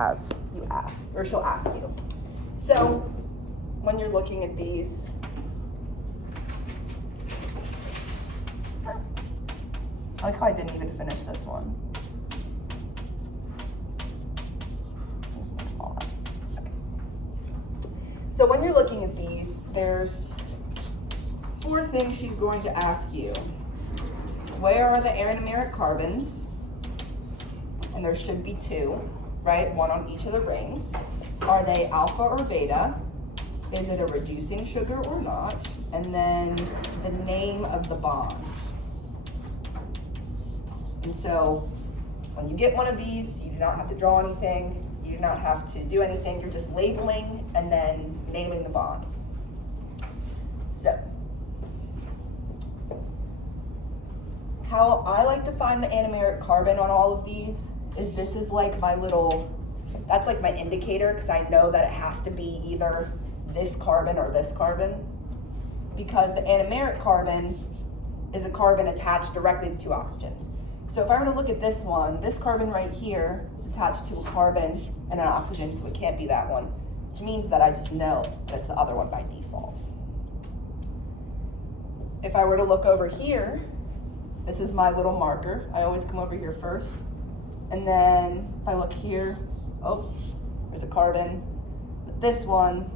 have you ask, or she'll ask you. So when you're looking at these, I like how I didn't even finish this one. Okay. So when you're looking at these, there's 4 things she's going to ask you. Where are the anomeric carbons? And there should be 2, right? 1 on each of the rings. Are they alpha or beta? Is it a reducing sugar or not? And then the name of the bond. And so when you get one of these, you do not have to draw anything. You do not have to do anything. You're just labeling and then naming the bond. So how I like to find the anomeric carbon on all of these is this is like my little, that's like my indicator, because I know that it has to be either this carbon or this carbon, because the anomeric carbon is a carbon attached directly to 2 oxygens. So if I were to look at this one, this carbon right here is attached to a carbon and an oxygen, so it can't be that one, which means that I just know that's the other one by default. If I were to look over here, this is my little marker. I always come over here first. And then if I look here, oh, there's a carbon. But this one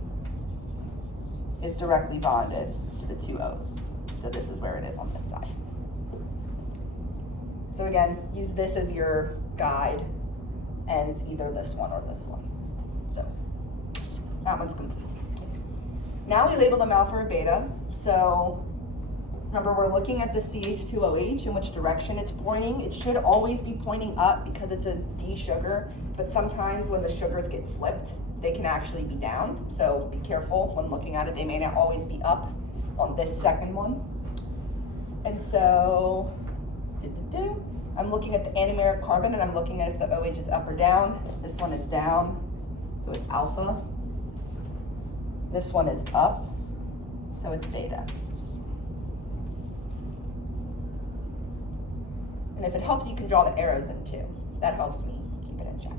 is directly bonded to the 2 O's. So this is where it is on this side. So again, use this as your guide, and it's either this one or this one. So that one's complete. Now we label them alpha or beta. So remember, we're looking at the CH2OH and which direction it's pointing. It should always be pointing up because it's a D sugar, but sometimes when the sugars get flipped, they can actually be down. So be careful when looking at it. They may not always be up on this second one. And so, I'm looking at the anomeric carbon and I'm looking at if the OH is up or down. This one is down, so it's alpha. This one is up, so it's beta. And if it helps, you can draw the arrows in too. That helps me keep it in check.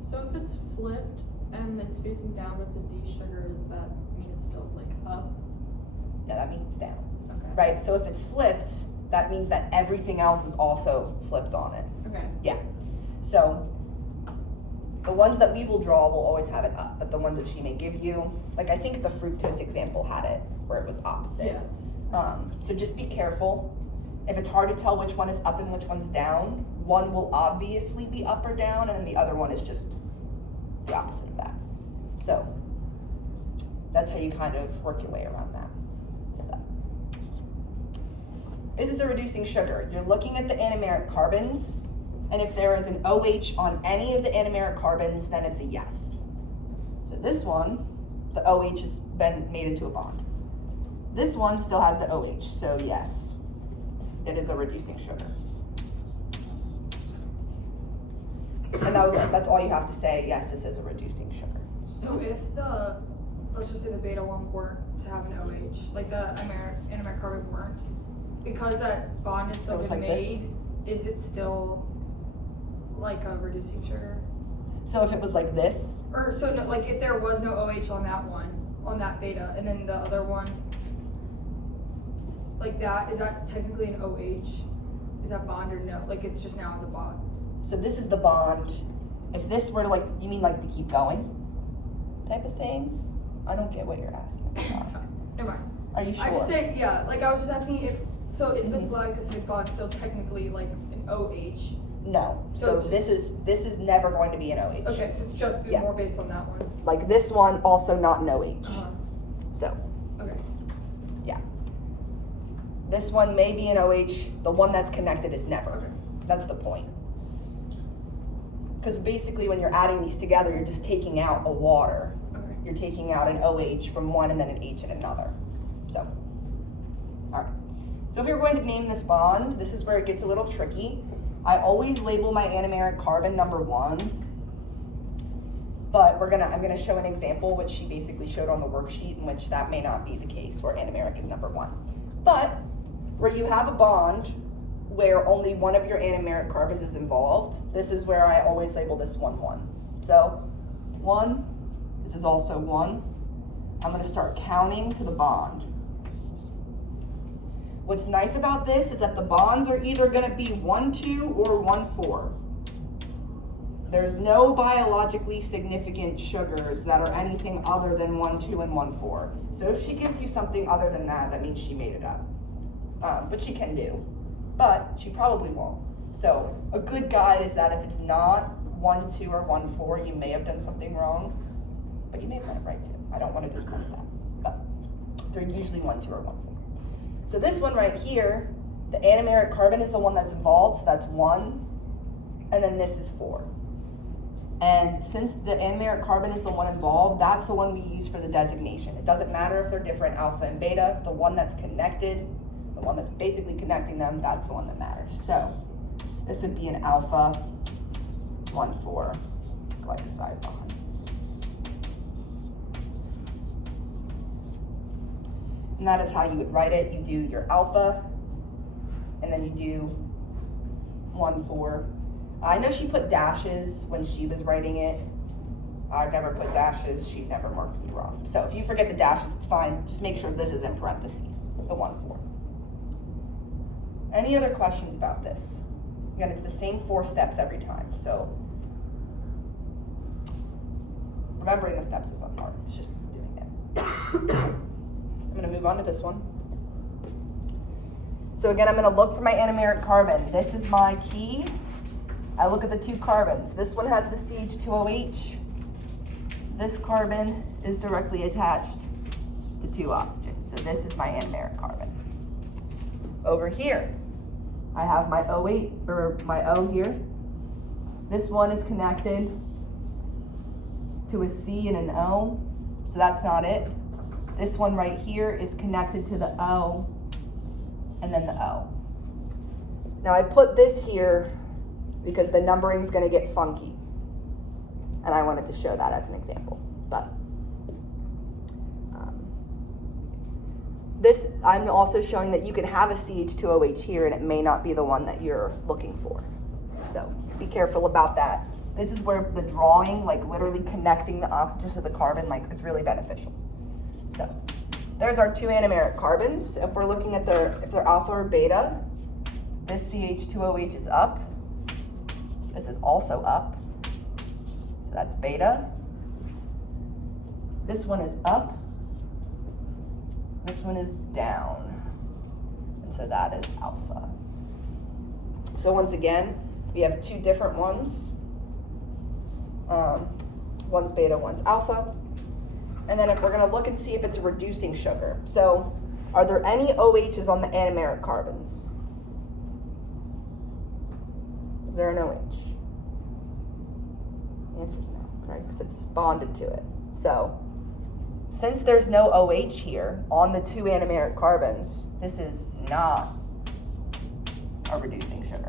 So if it's flipped and it's facing down, but it's a D sugar, does that mean it's still like up? No, that means it's down. Okay. Right, so if it's flipped, that means that everything else is also flipped on it. Okay. Yeah, so the ones that we will draw will always have it up, but the ones that she may give you, like I think the fructose example had it where it was opposite. Yeah. So just be careful. If it's hard to tell which one is up and which one's down, one will obviously be up or down, and then the other one is just the opposite of that. So that's how you kind of work your way around that. Is this a reducing sugar? You're looking at the anomeric carbons, and if there is an OH on any of the anomeric carbons, then it's a yes. So this one, the OH has been made into a bond. This one still has the OH, so yes, it is a reducing sugar. And that's all you have to say, yes, this is a reducing sugar. So if the, let's just say the beta one weren't to have an OH, like the anomeric carbon weren't, because that bond is still been made, is it still like a reducing sugar? So if it was like this? Or so no, like if there was no OH on that one, on that beta, and then the other one, like that, is that technically an OH? Is that bond or no? Like it's just now the bond. So this is the bond. If this were to like, you mean like to keep going type of thing? I don't get what you're asking. Never mind. Are you sure? I just said, yeah, like I was just asking if, so is the glycoside bond still technically like an OH? No. So So this is never going to be an OH. Okay, so it's just more based on that one. Like this one, also not an OH. So, Okay. yeah. This one may be an OH. The one that's connected is never. Okay. That's the point. Because basically when you're adding these together, you're just taking out a water. Okay. You're taking out an OH from one and then an H in another. So, all right. So if you're going to name this bond, this is where it gets a little tricky. I always label my anomeric carbon number 1, but I'm gonna show an example which she basically showed on the worksheet in which that may not be the case where anomeric is number 1. But where you have a bond where only one of your anomeric carbons is involved, this is where I always label this 1-1. So 1, this is also 1. I'm going to start counting to the bond. What's nice about this is that the bonds are either going to be 1-2 or 1-4. There's no biologically significant sugars that are anything other than 1-2 and 1-4. So if she gives you something other than that, that means she made it up. But she can do, but she probably won't. So a good guide is that if it's not 1-2 or 1-4, you may have done something wrong, but you may have done it right too. I don't want to discount that, but they're usually 1-2 or 1-4. So this one right here, the anomeric carbon is the one that's involved, so that's 1, and then this is 4. And since the anomeric carbon is the one involved, that's the one we use for the designation. It doesn't matter if they're different, alpha and beta, the one that's connected, the one that's basically connecting them, that's the one that matters. So this would be an alpha 1,4 glycoside bond. And that is how you would write it. You do your alpha, and then you do 1,4. I know she put dashes when she was writing it. I've never put dashes. She's never marked me wrong. So if you forget the dashes, it's fine. Just make sure this is in parentheses, the 1,4. Any other questions about this? Again, it's the same 4 steps every time. So remembering the steps is not hard. It's just doing it. I'm going to move on to this one. So again, I'm going to look for my anomeric carbon. This is my key. I look at the 2 carbons. This one has the CH2OH. This carbon is directly attached to 2 oxygens. So this is my anomeric carbon. Over here, I have my O8, or my O here. This one is connected to a C and an O, so that's not it. This one right here is connected to the O, and then the O. Now I put this here because the numbering is going to get funky, and I wanted to show that as an example. But this, I'm also showing that you can have a CH2OH here, and it may not be the one that you're looking for. So be careful about that. This is where the drawing, like literally connecting the oxygens to the carbon, like is really beneficial. So there's our 2 anomeric carbons. If we're looking at if they're alpha or beta, this CH2OH is up. This is also up. So that's beta. This one is up. This one is down. And so that is alpha. So once again, we have 2 different ones. One's beta, one's alpha. And then if we're going to look and see if it's a reducing sugar. So are there any OHs on the anomeric carbons? Is there an OH? The answer's no, right? Because it's bonded to it. So since there's no OH here on the 2 anomeric carbons, this is not a reducing sugar.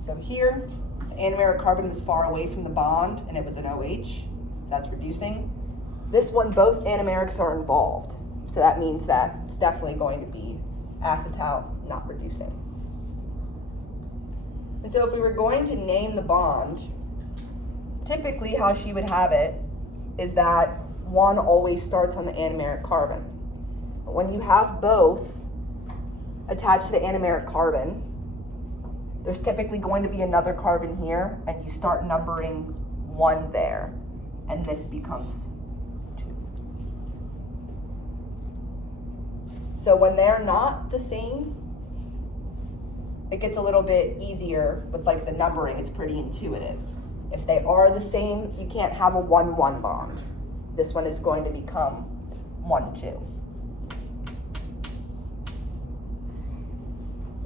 So here, the anomeric carbon was far away from the bond, and it was an OH, so that's reducing. This one, both anomerics are involved, so that means that it's definitely going to be acetal, not reducing. And so if we were going to name the bond, typically how she would have it is that 1 always starts on the anomeric carbon. But when you have both attached to the anomeric carbon, there's typically going to be another carbon here, and you start numbering 1 there, and this becomes 2. So when they're not the same, it gets a little bit easier with like the numbering. It's pretty intuitive. If they are the same, you can't have a 1-1 bond. This one is going to become 1-2.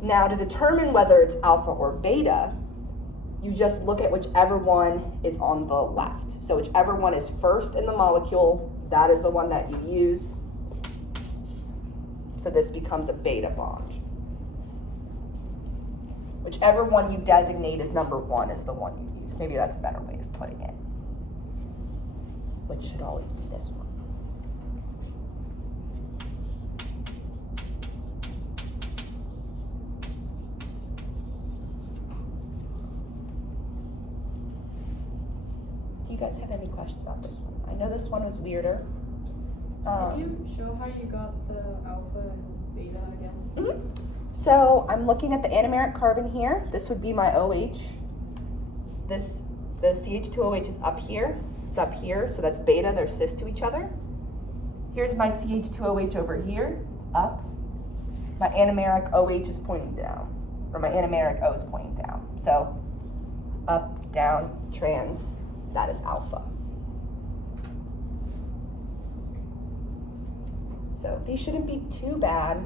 Now, to determine whether it's alpha or beta, you just look at whichever one is on the left. So whichever one is first in the molecule, that is the one that you use. So this becomes a beta bond. Whichever one you designate as number 1 is the one you use. Maybe that's a better way of putting it, which should always be this one. Do you guys have any questions about this one? I know this one was weirder. Can you show how you got the alpha and beta again? Mhm. So I'm looking at the anomeric carbon here. This would be my OH. The CH2OH is up here. It's up here, so that's beta. They're cis to each other. Here's my CH2OH over here. It's up. My anomeric OH is pointing down, or my anomeric O is pointing down. So up, down, trans, that is alpha. So these shouldn't be too bad.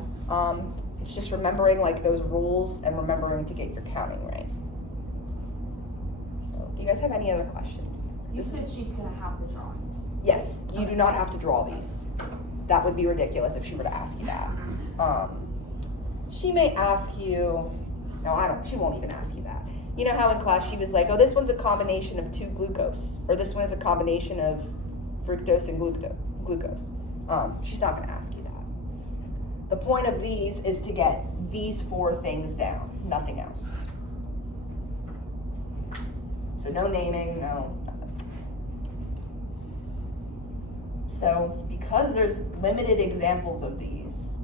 It's just remembering like those rules and remembering to get your counting right. So do you guys have any other questions? You said she's gonna have the drawings. Yes, you do not have to draw these. That would be ridiculous if she were to ask you that. She may ask you, no, she won't even ask you that. You know how in class she was like, oh, this one's a combination of 2 glucose, or this one is a combination of fructose and glucose. She's not gonna ask you that. The point of these is to get these 4 things down, nothing else. So no naming, no nothing. So because there's limited examples of these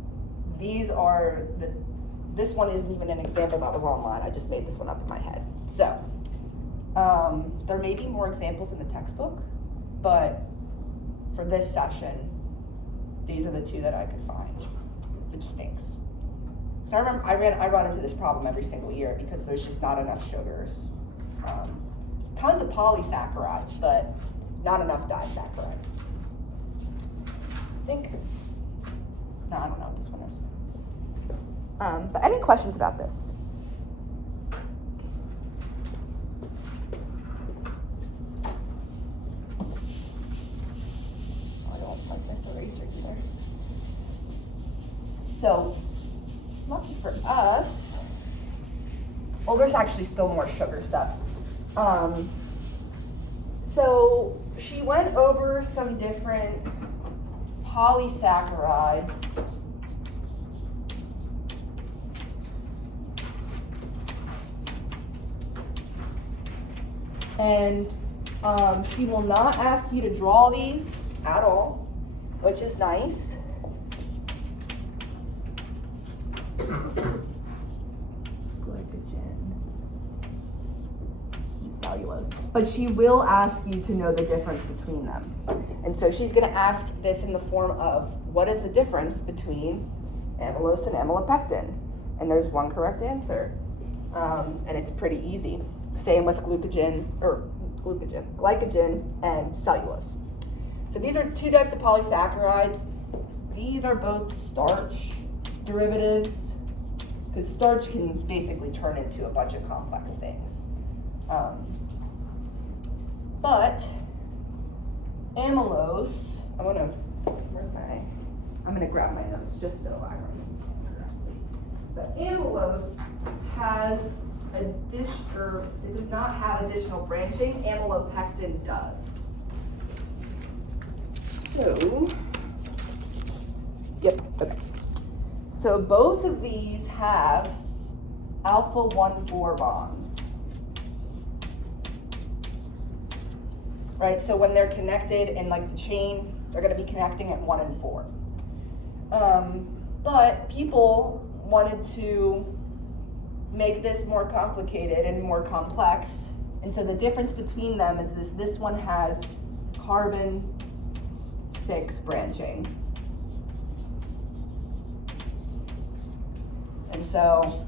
are this one isn't even an example that was online. I just made this one up in my head. So there may be more examples in the textbook, but for this session, these are the 2 that I could find, which stinks. So I remember I run into this problem every single year because there's just not enough sugars. Tons of polysaccharides, but not enough disaccharides. I think, no, I don't know what this one is. But any questions about this? I don't like this eraser either. So, lucky for us, well, there's actually still more sugar stuff. So she went over some different polysaccharides. And she will not ask you to draw these at all, which is nice. Glycogen and cellulose. But she will ask you to know the difference between them. And so she's going to ask this in the form of, what is the difference between amylose and amylopectin? And there's one correct answer. And it's pretty easy. Same with glycogen and cellulose. So these are 2 types of polysaccharides. These are both starch derivatives, because starch can basically turn into a bunch of complex things. But amylose, I'm gonna grab my notes just so I remember this correctly. But amylose has it does not have additional branching. Amylopectin does. So, yep, okay. So both of these have alpha 1,4 bonds. Right, so when they're connected in like the chain, they're gonna be connecting at 1 and 4. But people wanted to make this more complicated and more complex. And so the difference between them is this one has carbon 6 branching. And so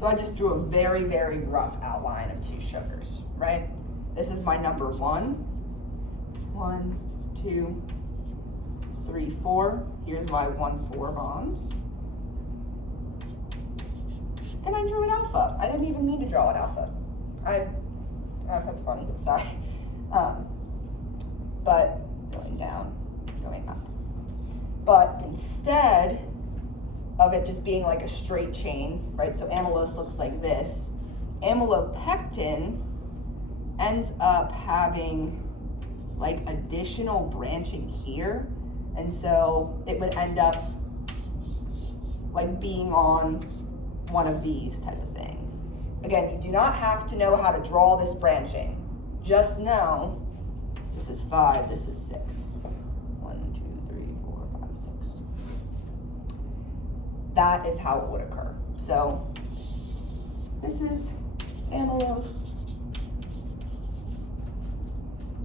So I just drew a very, very rough outline of 2 sugars, right? This is my number 1. 1, 2, 3, 4. Here's my 1,4 bonds. And I drew an alpha. I didn't even mean to draw an alpha. That's funny, sorry. But going down, going up. But instead of it just being like a straight chain, right? So amylose looks like this. Amylopectin ends up having like additional branching here, and so it would end up like being on one of these type of thing. Again, you do not have to know how to draw this branching. Just know this is 5, this is 6. 1, 2, 3, 4, 5, 6. That is how it would occur. So this is amylose,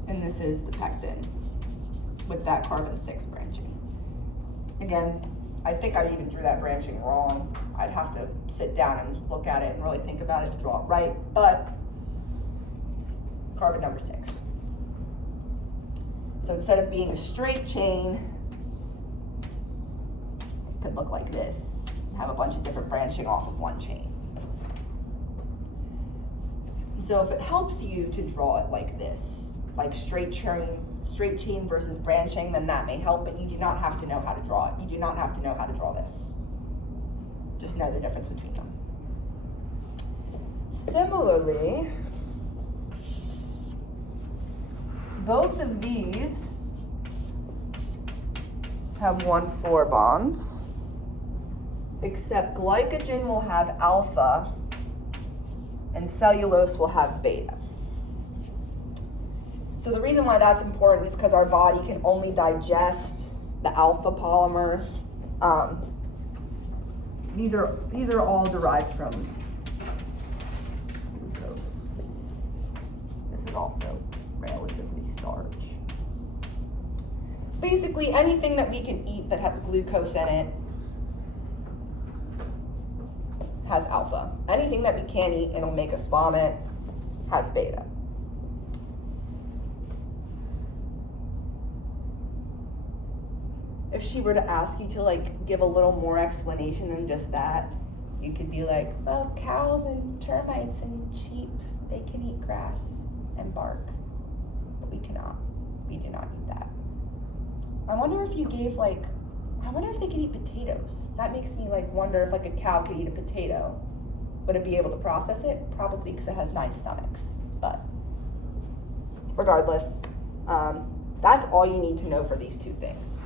and this is the pectin with that carbon 6 branching. Again, I think I even drew that branching wrong. I'd have to sit down and look at it and really think about it to draw it right, but carbon number 6. So instead of being a straight chain, it could look like this, have a bunch of different branching off of one chain. So if it helps you to draw it like this, like straight chain versus branching, then that may help, but you do not have to know how to draw it. You do not have to know how to draw this. Just know the difference between them. Similarly, both of these have 1,4 bonds, except glycogen will have alpha and cellulose will have beta. So the reason why that's important is because our body can only digest the alpha polymers. These are all derived from glucose. This is also relatively starch. Basically, anything that we can eat that has glucose in it has alpha. Anything that we can't eat and it'll make us vomit has beta. If she were to ask you to like give a little more explanation than just that, you could be like, well, cows and termites and sheep, they can eat grass and bark, but we cannot. We do not eat that. I wonder if you gave I wonder if they could eat potatoes. That makes me wonder if a cow could eat a potato. Would it be able to process it? Probably, because it has 9 stomachs. But regardless, that's all you need to know for these 2 things.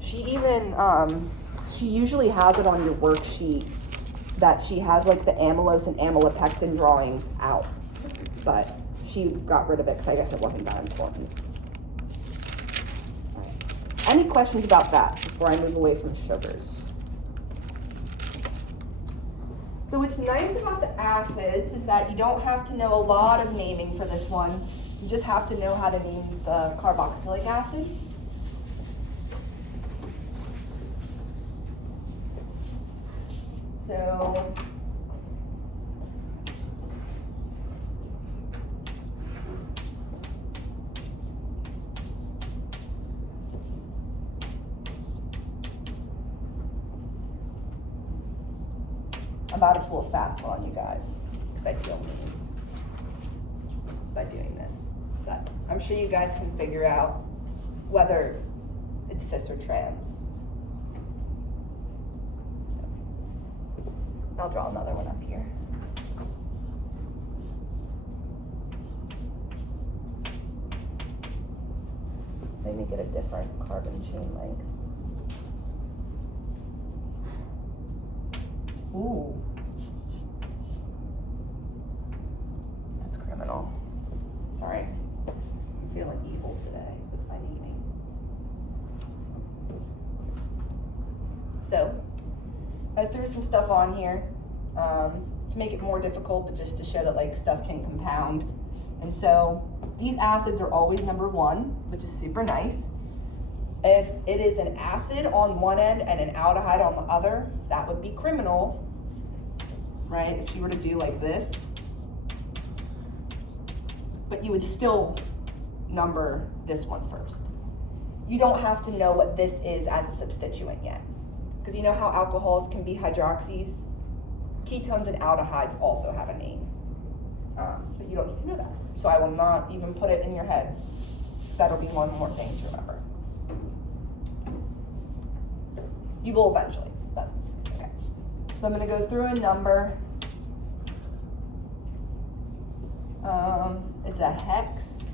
She even, she usually has it on your worksheet that she has the amylose and amylopectin drawings out, but she got rid of it because I guess it wasn't that important. Any questions about that before I move away from sugars? So what's nice about the acids is that you don't have to know a lot of naming for this one. You just have to know how to name the carboxylic acid. So I'm about to pull a fast one on you guys because I feel mean by doing this. But I'm sure you guys can figure out whether it's cis or trans. So I'll draw another one up here. Maybe get a different carbon chain length. Ooh. That's criminal. Sorry. I'm feeling evil today with my naming. So, I threw some stuff on here to make it more difficult, but just to show that stuff can compound. And so, these acids are always number 1, which is super nice. If it is an acid on one end and an aldehyde on the other, that would be criminal, right? If you were to do like this, but you would still number this one first. You don't have to know what this is as a substituent yet, because you know how alcohols can be hydroxys? Ketones and aldehydes also have a name, but you don't need to know that. So I will not even put it in your heads, because that'll be one more thing to remember. You will eventually. So I'm gonna go through a number. It's a hex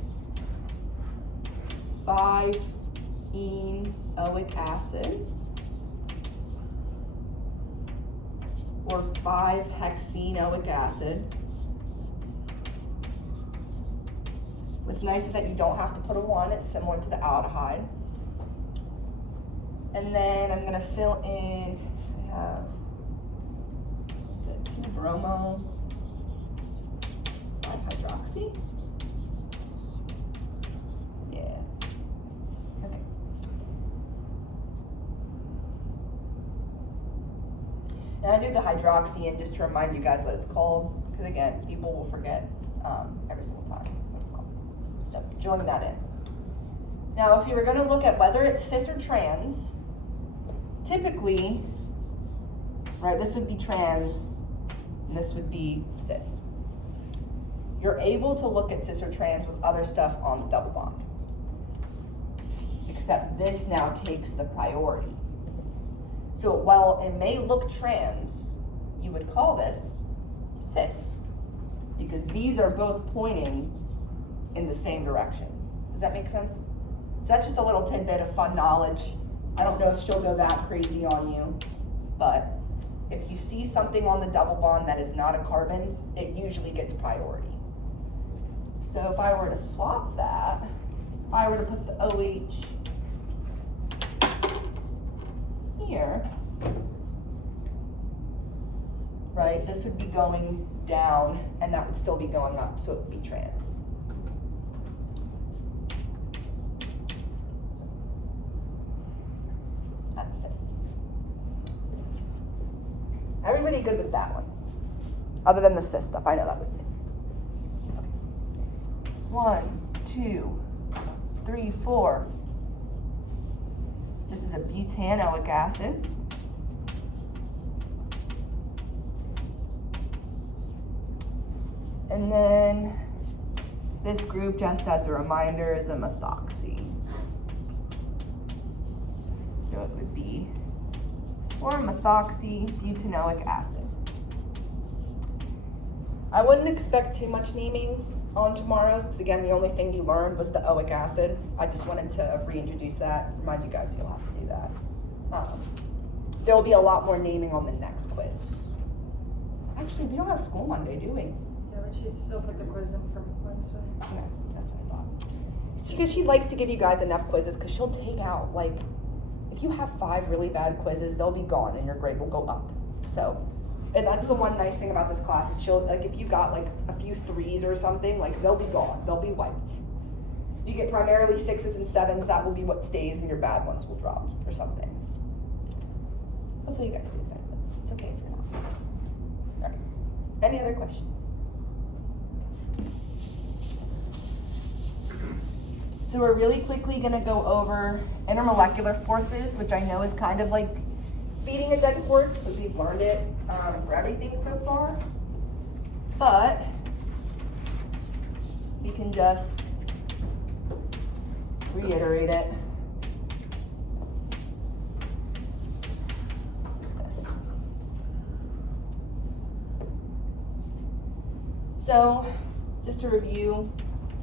5-enoic acid, or 5-hexenoic acid. What's nice is that you don't have to put a 1, it's similar to the aldehyde. And then I'm gonna fill in, I have, is it 2-bromo 5-hydroxy? Yeah. Okay. And I do the hydroxy in just to remind you guys what it's called, because again, people will forget every single time what it's called. So join that in. Now, if you were going to look at whether it's cis or trans, typically, right, this would be trans and this would be cis. You're able to look at cis or trans with other stuff on the double bond. Except this now takes the priority. So while it may look trans, you would call this cis, because these are both pointing in the same direction. Does that make sense? So that's just a little tidbit of fun knowledge. I don't know if she'll go that crazy on you, but if you see something on the double bond that is not a carbon, it usually gets priority. So if I were to swap that, if I were to put the OH here, right, this would be going down and that would still be going up, so it would be trans. That's cis. Everybody good with that one? Other than the cis stuff, I know that was new. Okay. 1, 2, 3, 4. This is a butanoic acid. And then this group, just as a reminder, is a methoxy. So it would be 4-methoxy butanoic acid. I wouldn't expect too much naming on tomorrow's, because again, the only thing you learned was the oic acid. I just wanted to reintroduce that, remind you guys you'll have to do that. There will be a lot more naming on the next quiz. Actually, we don't have school Monday, do we? Yeah, but she still put the quiz in for Wednesday. Okay, that's what I thought. Because she likes to give you guys enough quizzes, because she'll take out, like, if you have 5 really bad quizzes, they'll be gone and your grade will go up. So, and that's the one nice thing about this class is she'll, like, if you got like a few 3s or something, like, they'll be gone, they'll be wiped. If you get primarily 6s and 7s, that will be what stays and your bad ones will drop or something. Hopefully you guys do better, but it's okay if you're not. All right. Any other questions? So we're really quickly gonna go over intermolecular forces, which I know is kind of like beating a dead horse because we've learned it for everything so far. But we can just reiterate it. This. So, just to review,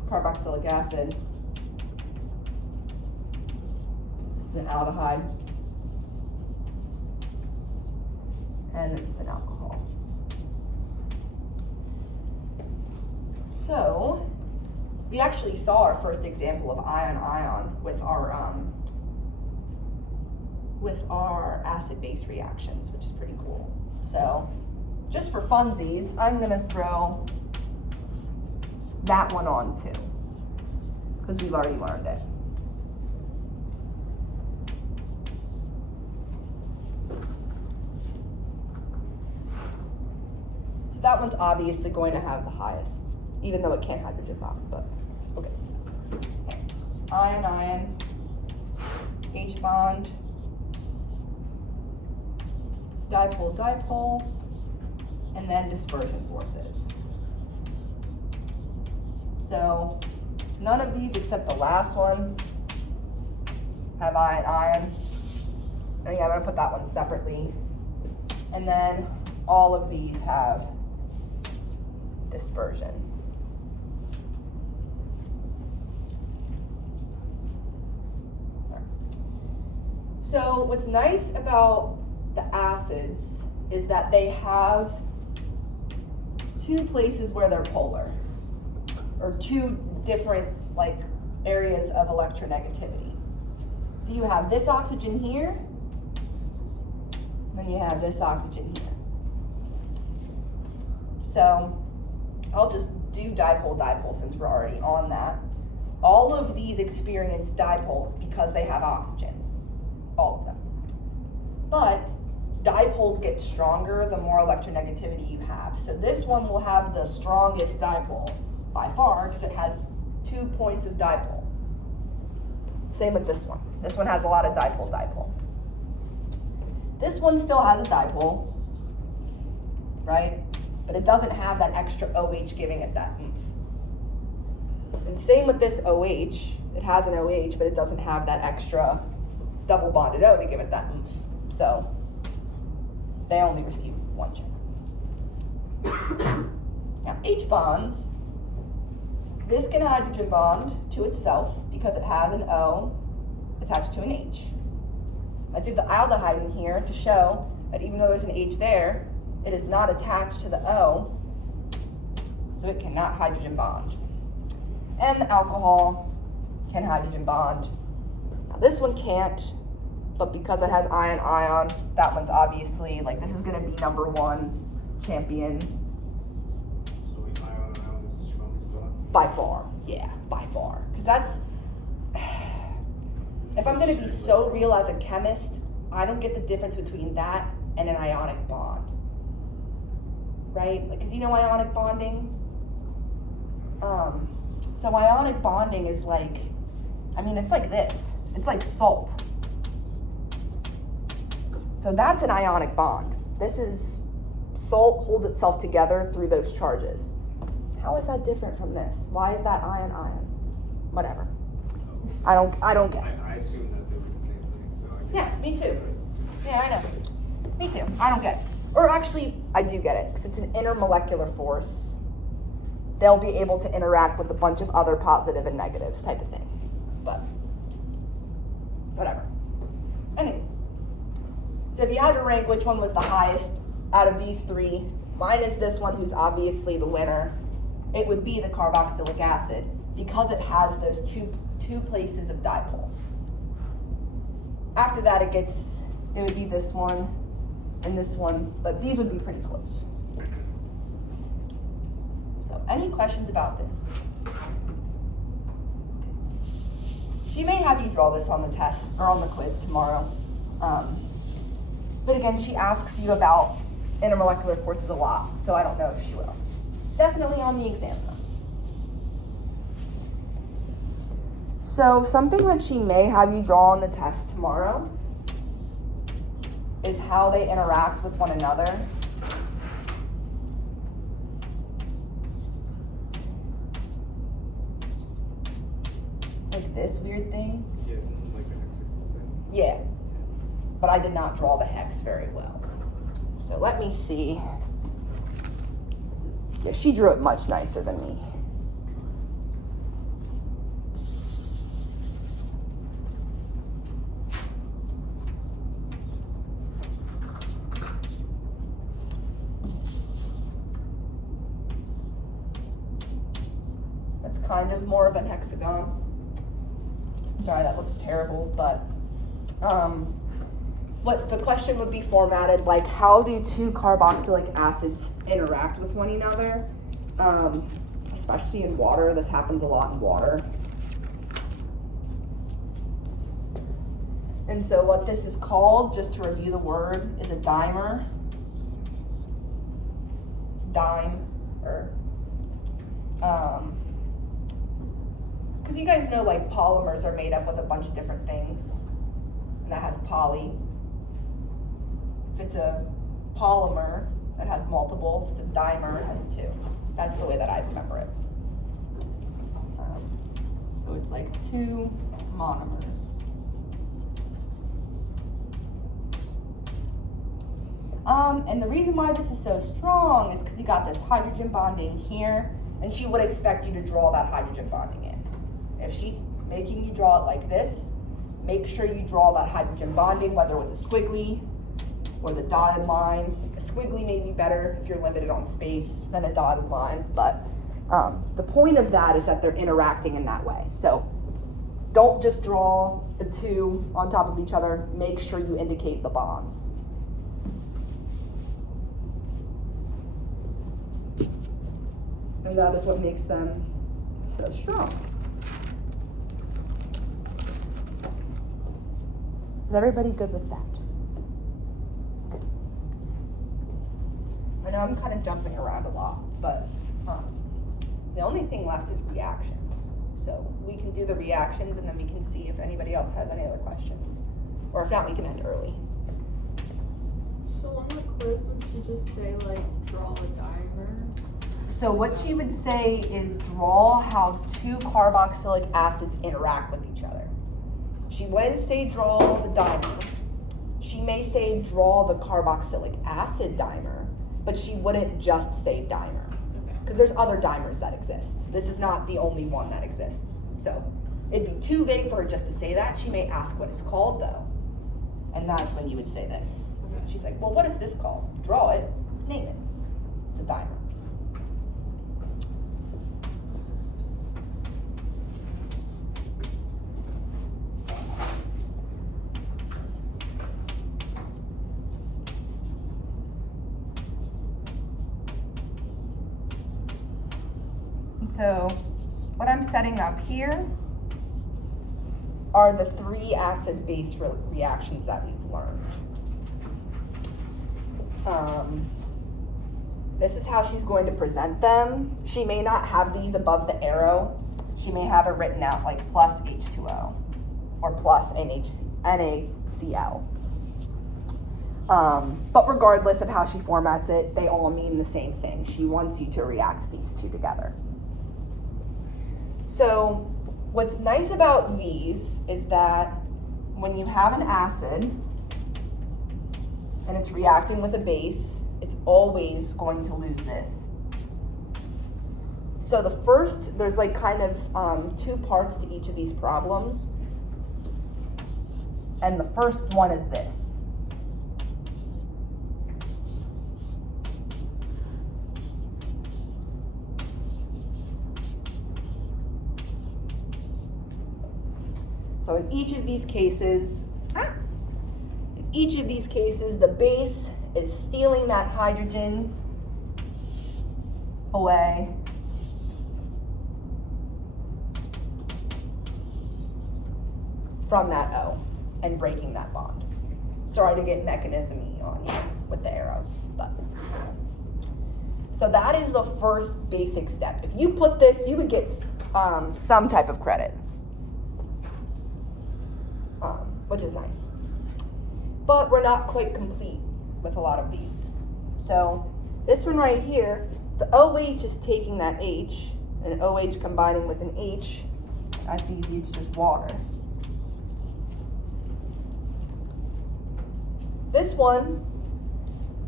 carboxylic acid. This is an aldehyde. And this is an alcohol. So, we actually saw our first example of ion-ion with our acid-base reactions, which is pretty cool. So, just for funsies, I'm gonna throw that one on too, because we've already learned it. So that one's obviously going to have the highest, even though it can't hydrogen bond, but okay. Ion-ion, H bond, dipole-dipole, and then dispersion forces. So none of these except the last one have ion-ion. And yeah, I'm gonna put that one separately. And then all of these have dispersion. So what's nice about the acids is that they have two places where they're polar, or two different like areas of electronegativity. So you have this oxygen here, and then you have this oxygen here. So I'll just do dipole-dipole since we're already on that. All of these experience dipoles because they have oxygen, all of them. But dipoles get stronger the more electronegativity you have. So this one will have the strongest dipole by far because it has 2 points of dipole. Same with this one. This one has a lot of dipole-dipole. This one still has a dipole, right? But it doesn't have that extra OH giving it that oomph. And same with this OH. It has an OH, but it doesn't have that extra double bonded O to give it that oomph. So they only receive one chain. Now H bonds, this can hydrogen bond to itself because it has an O attached to an H. I threw the aldehyde in here to show that even though there's an H there, it is not attached to the O, so it cannot hydrogen bond. And the alcohol can hydrogen bond. Now this one can't, but because it has ion-ion, that one's obviously, like this is gonna be number one champion. So the ion is the strongest bond? By far, yeah, by far. Because that's, if I'm gonna be so real as a chemist, I don't get the difference between that and an ionic bond. Right? Like, cause you know ionic bonding? So ionic bonding is like, I mean, it's like this. It's like salt. So that's an ionic bond. This is, salt holds itself together through those charges. How is that different from this? Why is that ion-ion? Whatever. I don't get it. I assume that they were the same thing, so I guess. Yeah, me too. Yeah, I know. Me too. I don't get it. Or actually, I do get it, because it's an intermolecular force. They'll be able to interact with a bunch of other positive and negatives type of thing. But, whatever. Anyways. So if you had to rank which one was the highest out of these three, minus this one who's obviously the winner, it would be the carboxylic acid, because it has those two places of dipole. After that it would be this one and this one, but these would be pretty close. So any questions about this? She may have you draw this on the test or on the quiz tomorrow. But again, she asks you about intermolecular forces a lot, so I don't know if she will. Definitely on the exam though. So something that she may have you draw on the test tomorrow is how they interact with one another. It's like this weird thing. Yeah, it's like an hexagon thing. Yeah, but I did not draw the hex very well. So let me see. Yeah, she drew it much nicer than me. That's kind of more of an hexagon. Sorry, that looks terrible, but what the question would be formatted like, how do two carboxylic acids interact with one another? Especially in water, this happens a lot in water. And so what this is called, just to review the word, is a dimer. Because you guys know like polymers are made up with a bunch of different things. And that has poly. If it's a polymer that has multiple, if it's a dimer, it has two. That's the way that I remember it. So it's like two monomers. And the reason why this is so strong is because you got this hydrogen bonding here, and she would expect you to draw that hydrogen bonding in. If she's making you draw it like this, make sure you draw that hydrogen bonding, whether with a squiggly or the dotted line. A squiggly may be better if you're limited on space than a dotted line, but the point of that is that they're interacting in that way. So don't just draw the two on top of each other, make sure you indicate the bonds. And that is what makes them so strong. Is everybody good with that? I know I'm kind of jumping around a lot, but the only thing left is reactions. So we can do the reactions and then we can see if anybody else has any other questions. Or if not, we can end early. So on the quiz, would she just say like draw a dimer? So what she would say is draw how two carboxylic acids interact with each other. She wouldn't say draw the dimer. She may say draw the carboxylic acid dimer, but she wouldn't just say dimer. Because there's other dimers that exist. This is not the only one that exists. So it'd be too vague for her just to say that. She may ask what it's called though. And that's when you would say this. Okay. She's like, well, what is this called? Draw it, name it. It's a dimer. So what I'm setting up here are the 3 acid-base reactions that we've learned. This is how she's going to present them. She may not have these above the arrow. She may have it written out like plus H2O or plus NaCl. But regardless of how she formats it, they all mean the same thing. She wants you to react these two together. So what's nice about these is that when you have an acid and it's reacting with a base, it's always going to lose this. So the first, there's like kind of 2 parts to each of these problems. And the first one is this. So in each of these cases, the base is stealing that hydrogen away. From that O and breaking that bond. Sorry to get mechanism-y on you with the arrows, but. So that is the first basic step. If you put this, you would get some type of credit. Which is nice. But we're not quite complete with a lot of these. So this one right here, the OH is taking that H, and OH combining with an H, that's easy, it's just water. This one,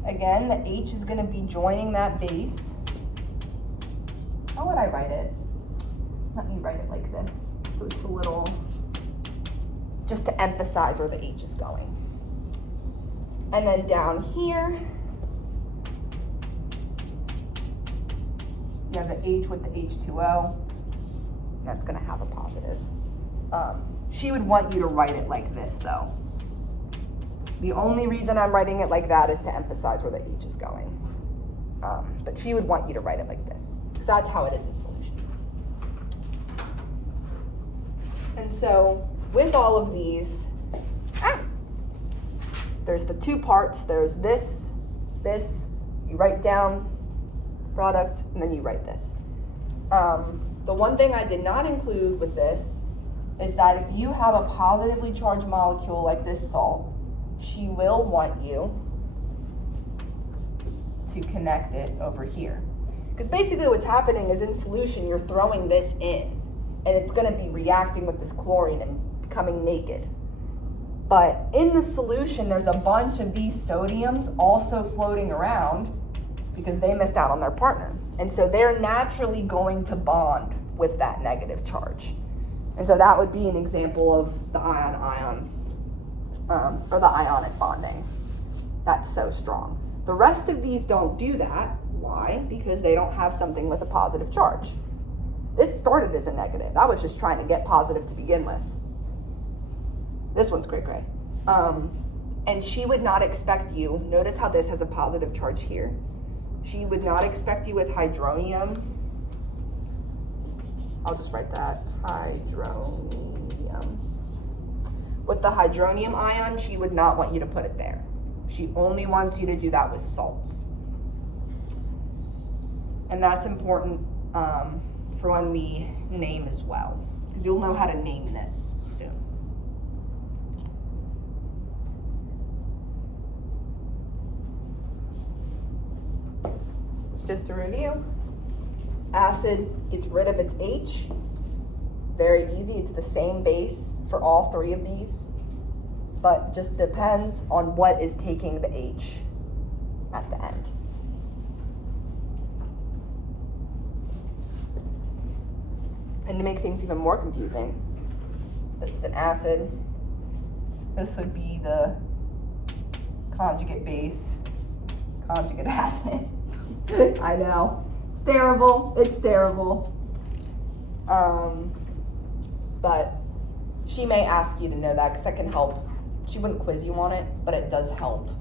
again, the H is gonna be joining that base. How would I write it? Let me write it like this, so it's a little, just to emphasize where the H is going. And then down here, you have the H with the H2O. That's gonna have a positive. She would want you to write it like this though. The only reason I'm writing it like that is to emphasize where the H is going. But she would want you to write it like this, because that's how it is in solution. And so, with all of these, there's the 2 parts. There's this, you write down product, and then you write this. The one thing I did not include with this is that if you have a positively charged molecule like this salt, she will want you to connect it over here. Because basically what's happening is in solution, you're throwing this in, and it's gonna be reacting with this chlorine and becoming naked. But in the solution, there's a bunch of these sodiums also floating around because they missed out on their partner. And so they're naturally going to bond with that negative charge. And so that would be an example of the ion-ion, or the ionic bonding. That's so strong. The rest of these don't do that. Why? Because they don't have something with a positive charge. This started as a negative. That was just trying to get positive to begin with. This one's cray-cray. And she would not expect you, notice how this has a positive charge here. She would not expect you with hydronium. I'll just write that, hydronium. With the hydronium ion, she would not want you to put it there. She only wants you to do that with salts. And that's important for when we name as well, because you'll know how to name this soon. Just to review, acid gets rid of its H. Very easy, it's the same base for all three of these, but just depends on what is taking the H at the end. And to make things even more confusing, this is an acid. This would be the conjugate base, conjugate acid. I know, it's terrible, it's terrible. But she may ask you to know that because that can help. She wouldn't quiz you on it, but it does help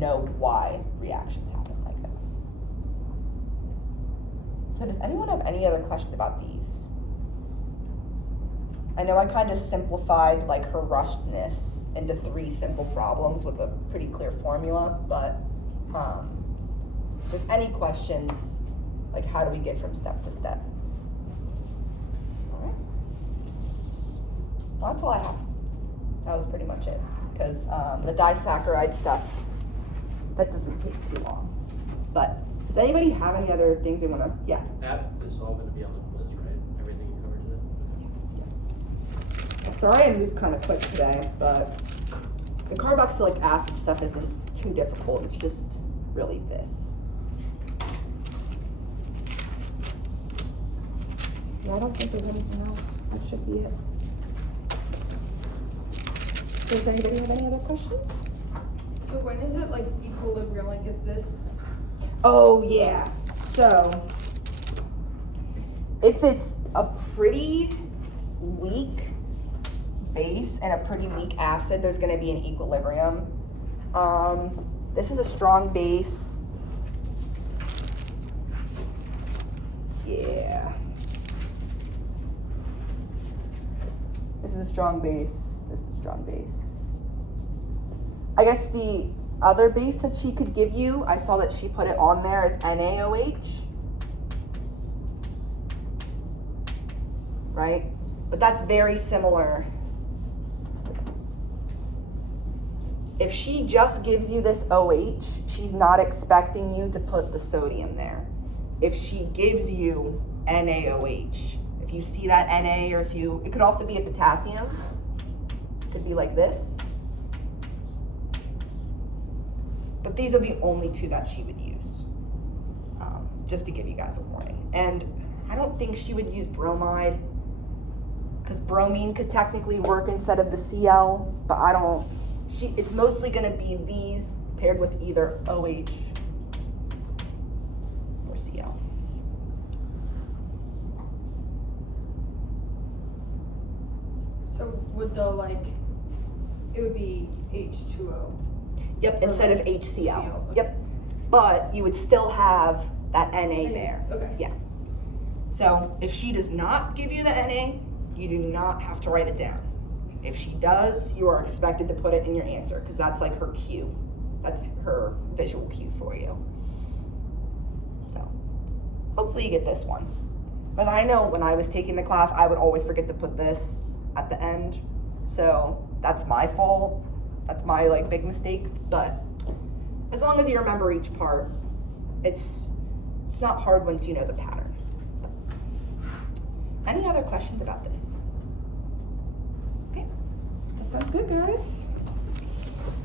know why reactions happen like that. So does anyone have any other questions about these? I know I kind of simplified like her rushedness into 3 simple problems with a pretty clear formula, but just any questions, like how do we get from step to step? All right. Well, that's all I have. That was pretty much it, because the disaccharide stuff, that doesn't take too long. But does anybody have any other things they want to, yeah? That is all gonna be on the quiz, right? Everything you covered today? Sorry I moved kind of quick today, but the carboxylic acid stuff isn't too difficult. It's just really this. Yeah, I don't think there's anything else. That should be it. Does anybody have any other questions? So when is it like equilibrium? Like is this? Oh yeah. So if it's a pretty weak base and a pretty weak acid, there's going to be an equilibrium. This is a strong base. Yeah. This is a strong base. This is a strong base. I guess the other base that she could give you, I saw that she put it on there, is NaOH. Right? But that's very similar to this. If she just gives you this OH, she's not expecting you to put the sodium there. If she gives you NaOH, if you see that Na, or if you, it could also be a potassium. It could be like this. But these are the only 2 that she would use, just to give you guys a warning. And I don't think she would use bromide, because bromine could technically work instead of the Cl, but I don't, it's mostly gonna be these paired with either OH or Cl. So would the like, it would be H2O. Yep, Or instead of like HCl. Cl. Yep, but you would still have that Na there. Okay. Yeah. So if she does not give you the Na, you do not have to write it down. If she does, you are expected to put it in your answer, because that's like her cue. That's her visual cue for you. So hopefully you get this one. Because I know when I was taking the class, I would always forget to put this at the end. So that's my fault. That's my like big mistake. But as long as you remember each part, it's not hard once you know the pattern. Any other questions about this? Okay, that sounds good, guys.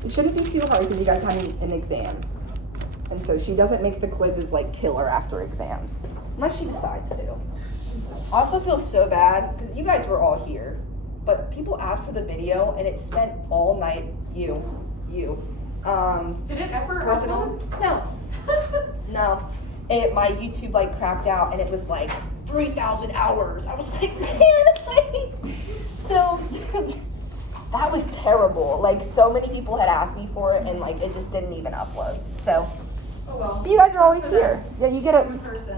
it shouldn't be too hard because you guys have an exam. And so she doesn't make the quizzes like killer after exams, unless she decides to. I also feel so bad because you guys were all here, but people asked for the video and it spent all night. You. Did it ever Personal? No. No. My YouTube like crapped out and it was like 3,000 hours. I was like, man, like, so that was terrible. Like so many people had asked me for it and like it just didn't even upload. So Oh well. but you guys are always here. Yeah, you get a In person.